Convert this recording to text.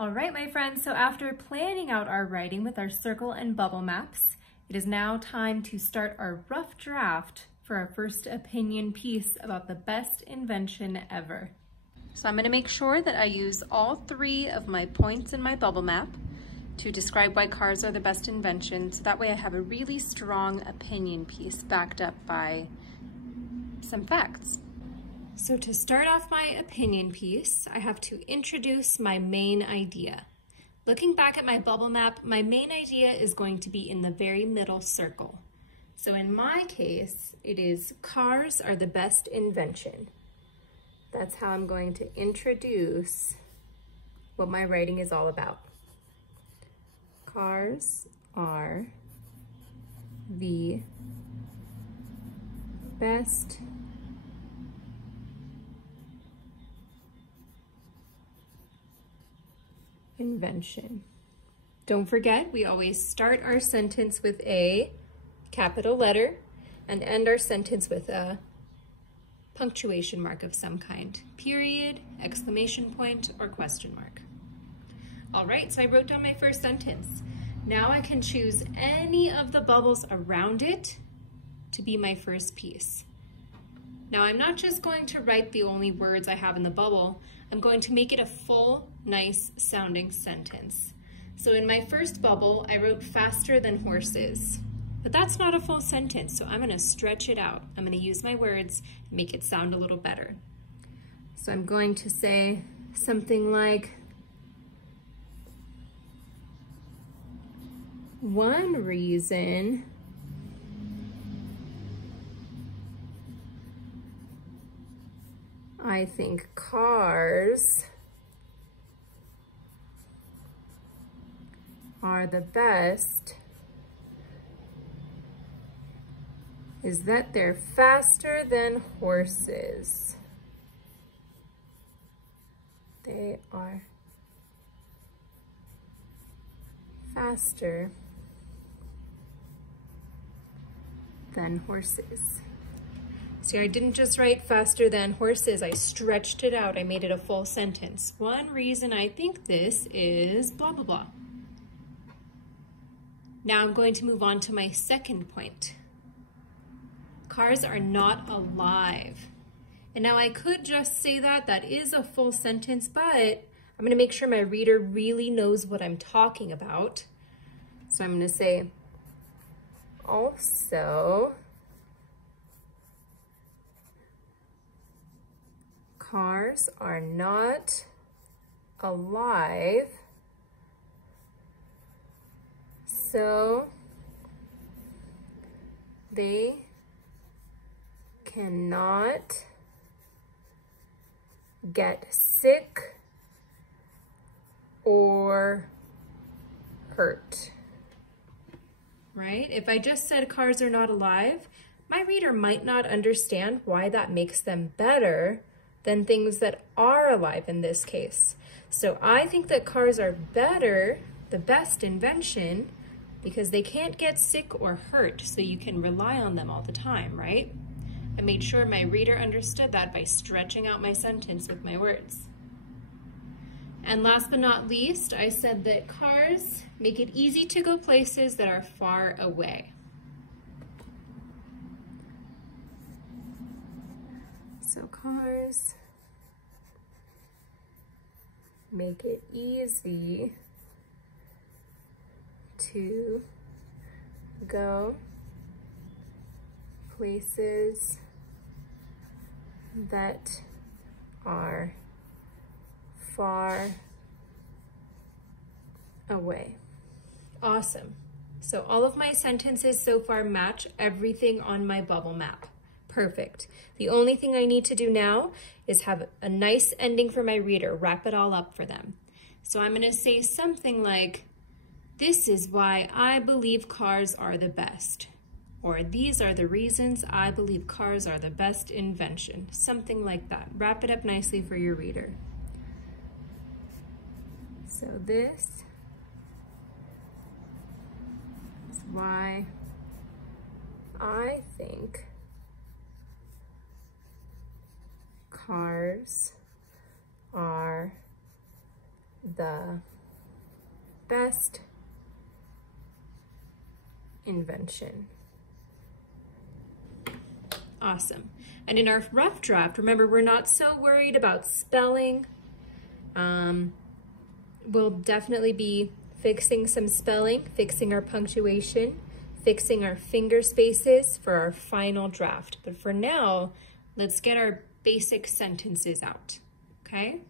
All right, my friends, so after planning out our writing with our circle and bubble maps, it is now time to start our rough draft for our first opinion piece about the best invention ever. So I'm going to make sure that I use all 3 of my points in my bubble map to describe why cars are the best invention, so that way I have a really strong opinion piece backed up by some facts. So to start off my opinion piece, I have to introduce my main idea. Looking back at my bubble map, my main idea is going to be in the very middle circle. So in my case, it is cars are the best invention. That's how I'm going to introduce what my writing is all about. Cars are the best invention. Don't forget, we always start our sentence with a capital letter and end our sentence with a punctuation mark of some kind. Period, exclamation point, or question mark. All right, so I wrote down my first sentence. Now I can choose any of the bubbles around it to be my first piece. Now I'm not just going to write the only words I have in the bubble, I'm going to make it a full, nice sounding sentence. So in my first bubble, I wrote faster than horses, but that's not a full sentence, so I'm gonna stretch it out. I'm gonna use my words and make it sound a little better. So I'm going to say something like, one reason I think cars are the best is that they're faster than horses. They are faster than horses. See, I didn't just write faster than horses, I stretched it out, I made it a full sentence. One reason I think this is blah, blah, blah. Now I'm going to move on to my second point. Cars are not alive. And now I could just say that is a full sentence, but I'm gonna make sure my reader really knows what I'm talking about. So I'm gonna say, also, cars are not alive, so they cannot get sick or hurt. Right? If I just said cars are not alive, my reader might not understand why that makes them better than things that are alive in this case. So I think that cars are better, the best invention, because they can't get sick or hurt, so you can rely on them all the time, right? I made sure my reader understood that by stretching out my sentence with my words. And last but not least, I said that cars make it easy to go places that are far away. So cars make it easy to go places that are far away. Awesome. So all of my sentences so far match everything on my bubble map. Perfect. The only thing I need to do now is have a nice ending for my reader, wrap it all up for them. So I'm going to say something like, this is why I believe cars are the best. Or these are the reasons I believe cars are the best invention. Something like that. Wrap it up nicely for your reader. So this is why I think cars are the best invention. Awesome. And in our rough draft, remember, we're not so worried about spelling. We'll definitely be fixing some spelling, fixing our punctuation, fixing our finger spaces for our final draft. But for now, let's get our basic sentences out, okay?